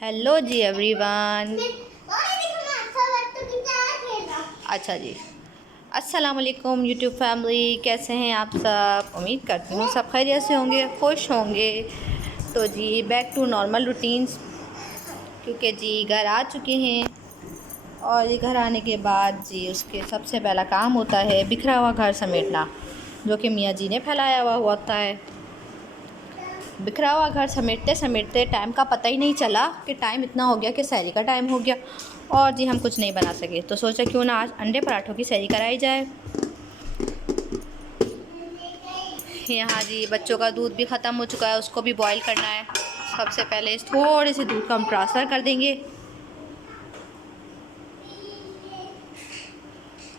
Hello जी everyone. अच्छा जी, अस्सलाम वालेकुम यूट्यूब फैमिली, कैसे हैं आप सब? उम्मीद करती हूँ सब खैरियत से होंगे, खुश होंगे। तो जी बैक टू नॉर्मल रूटीन्स, क्योंकि जी घर आ चुके हैं और ये घर आने के बाद जी उसके सबसे पहला काम होता है बिखरा हुआ घर समेटना, जो कि मियाँ जी ने फैलाया हुआ होता है। बिखरा हुआ घर समेटते समेटते टाइम का पता ही नहीं चला कि टाइम इतना हो गया कि सहरी का टाइम हो गया और जी हम कुछ नहीं बना सके। तो सोचा क्यों ना आज अंडे पराठों की सहरी कराई जाए। यहाँ जी बच्चों का दूध भी ख़त्म हो चुका है, उसको भी बॉईल करना है। सबसे पहले इस थोड़े से दूध को हम ट्रांसफ़र कर देंगे।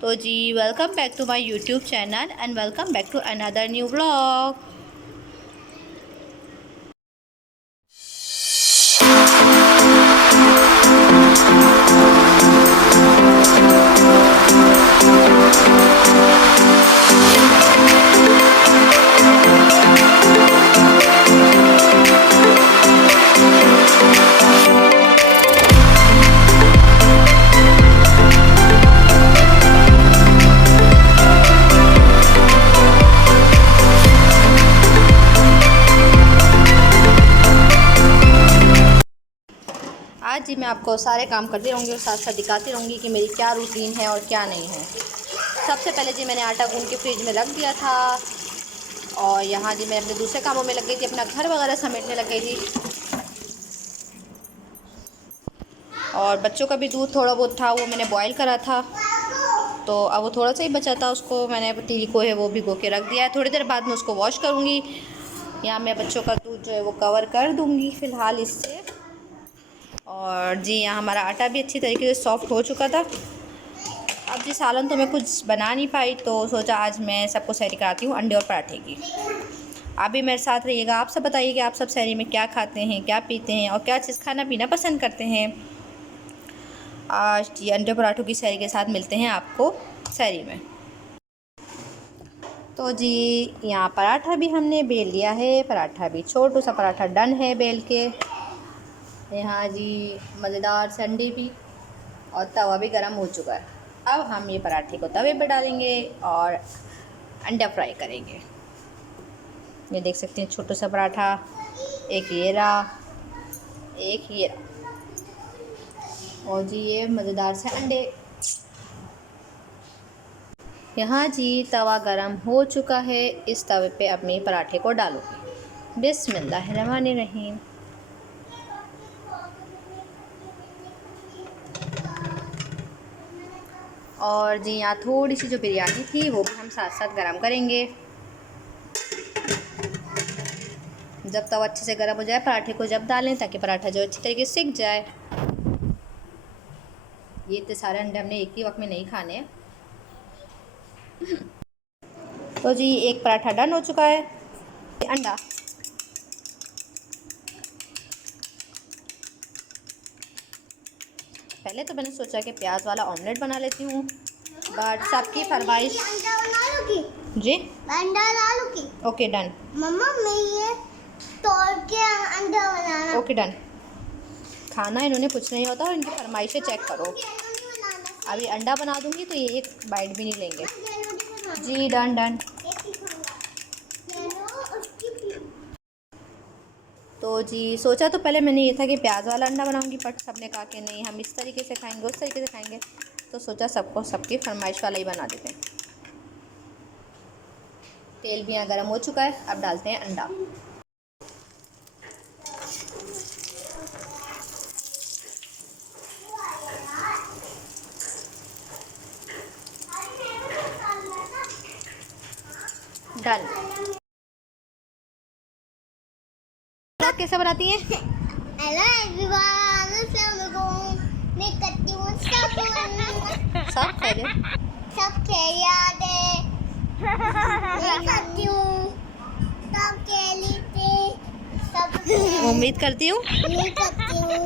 तो जी welcome back to my YouTube channel and welcome back to another new vlog. आज जी मैं आपको सारे काम करती रहूँगी और साथ साथ दिखाती रहूँगी कि मेरी क्या रूटीन है और क्या नहीं है। सबसे पहले जी मैंने आटा गूंद के फ्रिज में रख दिया था और यहाँ जी मैं अपने दूसरे कामों में लग गई थी, अपना घर वगैरह समेटने लग गई थी। और बच्चों का भी दूध थोड़ा बहुत था, वो मैंने बॉईल करा था, तो अब वो थोड़ा सा ही बचा था, उसको मैंने टीवी को है वो भिगो के रख दिया है। थोड़ी देर बाद में उसको वॉश करूँगी। यहाँ मैं बच्चों का दूध जो है वो कवर कर दूँगी फ़िलहाल इससे। और जी यहाँ हमारा आटा भी अच्छी तरीके से सॉफ़्ट हो चुका था। अब जी सालन तो मैं कुछ बना नहीं पाई, तो सोचा आज मैं सबको सहरी कराती हूँ अंडे और पराठे की। आप भी मेरे साथ रहिएगा। आप सब बताइए कि आप सब सहरी में क्या खाते हैं, क्या पीते हैं और क्या चीज़ खाना पीना पसंद करते हैं। आज जी अंडे पराठों की सहरी के साथ मिलते हैं आपको सहरी में। तो जी यहाँ पराठा भी हमने बेल लिया है, पराठा भी छोटू सा पराठा डन है बेल के। यहाँ जी मज़ेदार से अंडे भी और तवा भी गर्म हो चुका है। अब हम ये पराठे को तवे पर डालेंगे और अंडा फ्राई करेंगे। ये देख सकते हैं छोटा सा पराठा, एक ये रहा, एक ये रहा और जी ये मज़ेदार से अंडे। यहाँ जी तवा गरम हो चुका है, इस तवे पे अब मैं पराठे को डालूँगी। बिस्मिल्लाहिर्रहमानिर्रहीम। और जी यहाँ थोड़ी सी जो बिरयानी थी वो भी हम साथ साथ गरम करेंगे। जब तवा अच्छे से गर्म हो जाए पराठे को जब डालें, ताकि पराठा जो अच्छी तरीके से सिक जाए। ये इतने सारे अंडे हमने एक ही वक्त में नहीं खाने। तो जी एक पराठा डन हो चुका है। अंडा पहले तो मैंने सोचा कि प्याज वाला ऑमलेट बना लेती हूँ, बट सबकी फरमाइश जी ओके डन। मम्मा मैं ये तोड़ के अंडा बनाना। Okay done. खाना इन्होंने कुछ नहीं होता और इनकी फरमाइशें चेक करो। अभी अंडा बना दूँगी तो ये एक बाइट भी नहीं लेंगे। जी डन डन। तो जी सोचा तो पहले मैंने ये था कि प्याज वाला अंडा बनाऊंगी, बट सबने कहा कि नहीं हम इस तरीके से खाएंगे, उस तरीके से खाएंगे, तो सोचा सबको सबकी फरमाइश वाला ही बना देते हैं। तेल भी यहाँ गर्म हो चुका है, अब डालते हैं अंडा। डन। कैसे बनाती हैं? हेलो एवरीवन, अस्सलाम वालेकुम। मैं करती हूँ सब खैरियत? सब खैरियत है। मैं करती हूँ सब खैरियत है। सब उम्मीद करती हूँ। मैं करती हूँ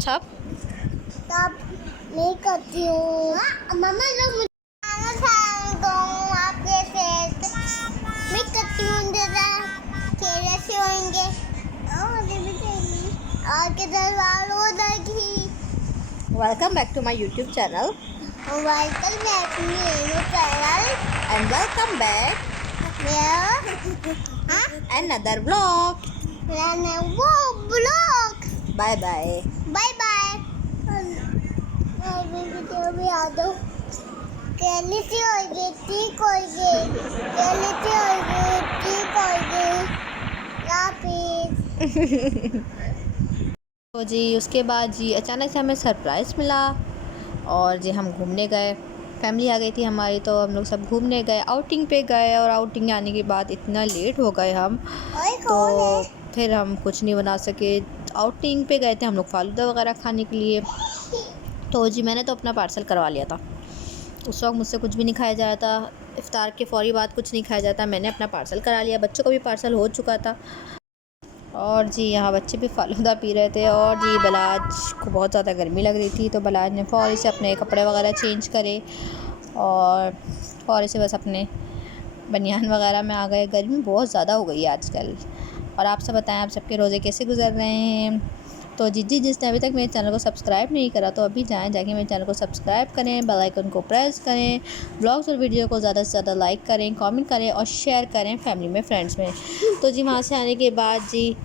सब मैं करती हूँ। मम्मा लोग मुझे खाना खाएंगे आपके साथ। मैं करती हूँ जरा खैरियत से होंगे। आके दरवाज़ों देखी। Welcome back to my YouTube channel welcome back to मेरे channel and welcome back another vlog. वो blog. Bye bye. Bye bye. Video भी आ दो। कैली सी होगी, ठीक होगी, कैली सी होगी, ठीक होगी। लापीस। तो जी उसके बाद जी अचानक से हमें सरप्राइज़ मिला और जी हम घूमने गए। फैमिली आ गई थी हमारी, तो हम लोग सब घूमने गए, आउटिंग पे गए। और आउटिंग आने के बाद इतना लेट हो गए हम, तो फिर हम कुछ नहीं बना सके। आउटिंग पे गए थे हम लोग फालूदा वगैरह खाने के लिए। तो जी मैंने तो अपना पार्सल करवा लिया था। उस वक्त मुझसे कुछ भी नहीं खाया जा रहा था, इफ्तार के फ़ौरी बाद कुछ नहीं खाया जाता। मैंने अपना पार्सल करा लिया, बच्चों का भी पार्सल हो चुका था। और जी यहाँ बच्चे भी फालूदा पी रहे थे। और जी बलाज को बहुत ज़्यादा गर्मी लग रही थी, तो बलाज ने फ़ौरी से अपने कपड़े वगैरह चेंज करे और फ़ौरी से बस अपने बनियान वगैरह में आ गए। गर्मी बहुत ज़्यादा हो गई है आजकल। और आप सब बताएं, आप सबके रोज़े कैसे गुजर रहे हैं। तो जिसने अभी तक मेरे चैनल को सब्सक्राइब नहीं करा, तो अभी जाके मेरे चैनल को सब्सक्राइब करें, बेल आइकन को प्रेस करें, ब्लॉग्स और वीडियो को ज़्यादा से ज़्यादा लाइक करें, कमेंट करें और शेयर करें फैमिली में, फ्रेंड्स में। तो जी वहाँ से आने के बाद जी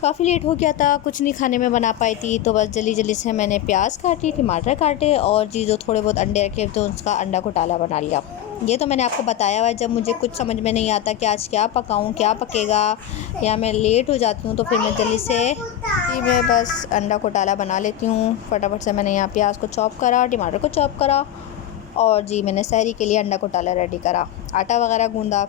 काफ़ी लेट हो गया था, कुछ नहीं खाने में बना पाई थी। तो बस जल्दी से मैंने प्याज काटी, टमाटर काटे और जी जो थोड़े बहुत अंडे रखे तो उसका अंडा घोटाला बना लिया। ये तो मैंने आपको बताया हुआ है, जब मुझे कुछ समझ में नहीं आता कि आज क्या पकाऊं, क्या पकेगा, या मैं लेट हो जाती हूँ, तो फिर मैं जल्दी से जी मैं बस अंडा घोटाला बना लेती हूँ। फटाफट से मैंने यहाँ प्याज को चॉप करा, टमाटर को चॉप करा और जी मैंने सहरी के लिए अंडा घोटाला रेडी करा। आटा वगैरह गूँधा,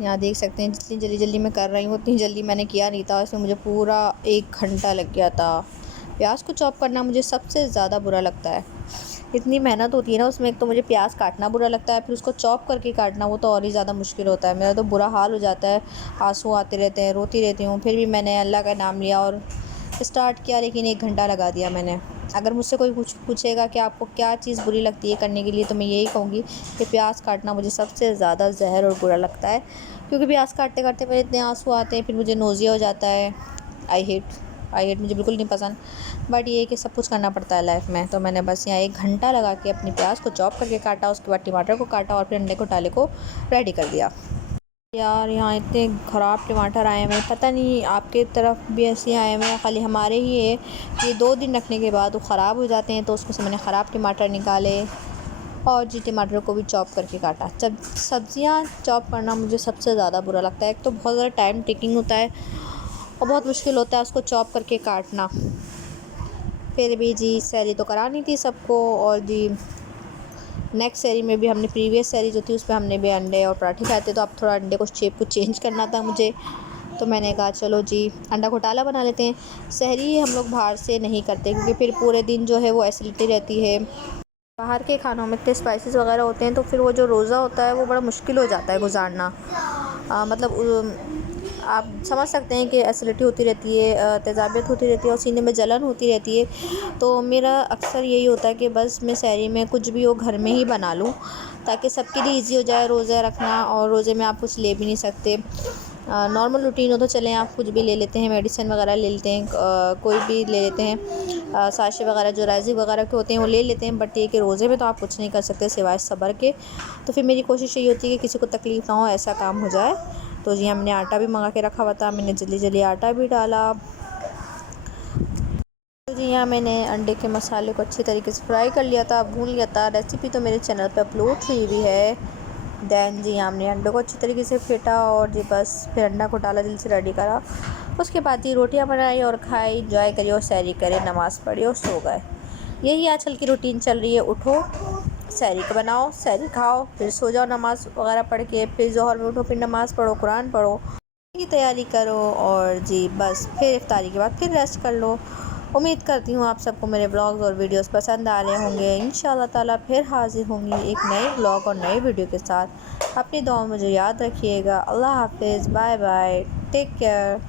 यहाँ देख सकते हैं। जितनी जल्दी मैं कर रही हूँ उतनी जल्दी मैंने किया नहीं था, इसमें मुझे पूरा 1 घंटा लग गया था। प्याज को चॉप करना मुझे सबसे ज़्यादा बुरा लगता है, इतनी मेहनत होती है ना उसमें। एक तो मुझे प्याज काटना बुरा लगता है, फिर उसको चॉप करके काटना वो तो और ही ज़्यादा मुश्किल होता है। मेरा तो बुरा हाल हो जाता है, आंसू आते रहते हैं, रोती रहती हूँ। फिर भी मैंने अल्लाह का नाम लिया और स्टार्ट किया, लेकिन 1 घंटा लगा दिया मैंने। अगर मुझसे कोई कुछ पूछेगा कि आपको क्या चीज़ बुरी लगती है करने के लिए, तो मैं यही कहूँगी कि प्याज काटना मुझे सबसे ज़्यादा ज़हर और बुरा लगता है, क्योंकि प्याज काटते काटते मेरे इतने आंसू आते हैं, फिर मुझे नोज़िया हो जाता है। आई हेट मुझे बिल्कुल नहीं पसंद। बट ये है कि सब कुछ करना पड़ता है लाइफ में। तो मैंने बस यहाँ 1 घंटा लगा के अपनी प्याज को चॉप करके काटा, उसके बाद टमाटर को काटा और फिर अंडे घोटाले को रेडी कर दिया। यार यहाँ इतने ख़राब टमाटर आए हुए हैं, पता नहीं आपके तरफ भी ऐसे आए हुए हैं, खाली हमारे ही है। ये 2 दिन रखने के बाद वो ख़राब हो जाते हैं, तो उसको से मैंने ख़राब टमाटर निकाले और जी टमाटर को भी चॉप करके काटा। जब सब्ज़ियाँ चॉप करना मुझे सबसे ज़्यादा बुरा लगता है। एक तो बहुत ज़्यादा टाइम टेकिंग होता है और बहुत मुश्किल होता है उसको चॉप करके काटना। फिर भी जी सैरी तो करानी थी सबको। और जी नेक्स्ट सैरी में भी हमने प्रीवियस सैरी जो थी उस पर हमने भी अंडे और पराठे खाए थे, तो अब थोड़ा अंडे को शेप को चेंज करना था मुझे। तो मैंने कहा चलो जी अंडा घोटाला बना लेते हैं। सहरी हम लोग बाहर से नहीं करते, क्योंकि फिर पूरे दिन जो है वो एसिडिटी रहती है। बाहर के खानों में इतने स्पाइसेस वगैरह होते हैं, तो फिर वो जो रोज़ा होता है वो बड़ा मुश्किल हो जाता है गुजारना। मतलब आप समझ सकते हैं कि एसिडिटी होती रहती है, तेज़ाबियत होती रहती है और सीने में जलन होती रहती है। तो मेरा अक्सर यही होता है कि बस मैं सहरी में कुछ भी हो घर में ही बना लूँ, ताकि सबके लिए इजी हो जाए रोज़ा रखना। और रोज़े में आप कुछ ले भी नहीं सकते, नॉर्मल रूटीन हो तो चलें आप कुछ भी ले लेते हैं, मेडिसिन वगैरह ले लेते हैं, कोई भी ले लेते हैं, साशे वगैरह जो राइज़िक वगैरह के होते हैं वो ले लेते हैं। बट ये कि रोज़े में तो आप कुछ नहीं कर सकते सिवाय सब्र के। तो फिर मेरी कोशिश यही होती है कि किसी को तकलीफ़ ना हो, ऐसा काम हो जाए। तो जी हमने आटा भी मंगा के रखा हुआ था, मैंने जल्दी आटा भी डाला। तो जी यहाँ मैंने अंडे के मसाले को अच्छी तरीके से फ्राई कर लिया था, भून लिया था। रेसिपी तो मेरे चैनल पे अपलोड हुई हुई है। दैन जी हमने अंडों को अच्छी तरीके से फेंटा और जी बस फिर अंडा घोटाला जल्दी से रेडी करा। उसके बाद जी रोटियां बनाई और खाई, इंजॉय करी और सैरी करे, नमाज़ पढ़ी और सो गए। यही आजकल की रूटीन चल रही है। उठो, सैरी का बनाओ, सैरी खाओ, फिर सो जाओ नमाज़ वगैरह पढ़ के, फिर ज़ोहर में उठो, फिर नमाज़ पढ़ो, कुरान पढ़ो की तैयारी करो और जी बस फिर इफ्तारी के बाद फिर रेस्ट कर लो। उम्मीद करती हूँ आप सबको मेरे ब्लॉग्स और वीडियोस पसंद आ रहे होंगे। इंशाल्लाह ताला फिर हाज़िर होंगी एक नए ब्लॉग और नए वीडियो के साथ। अपनी दुआ में मुझे याद रखिएगा। अल्लाह हाफिज़, बाय बाय, टेक केयर।